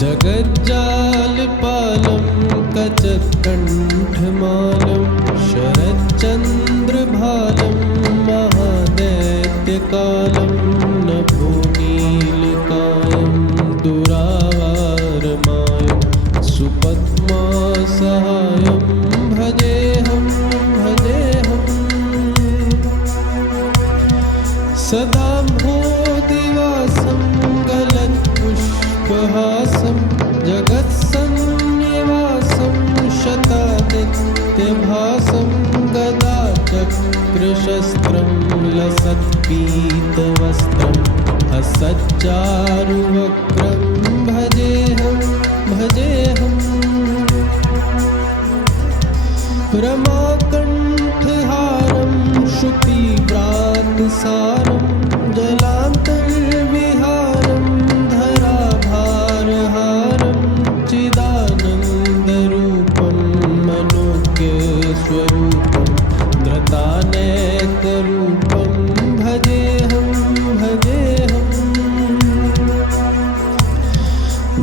जगज्जालपालं कचकण्ठमालं शरच्चन्द्रभालं महादैत्यकालं नभोनीलकायं दुरावारमायं सुपद्मासहायं भजेऽहं सदा भोदिवासं गलत्पुष्पहासं जगत्सन्निवासं शतादित्यभासं गदाचक्रशस्त्रं लसत्पीतवस्त्रं हसच्चारुवक्त्रं भजेऽहं रमाकण्ठहारं श्रुतिव्रातसारं जलान्तर्विहारं धराभारहारं चिदानन्दरूपं मनोज्ञस्वरूपं धृतानेकरूपं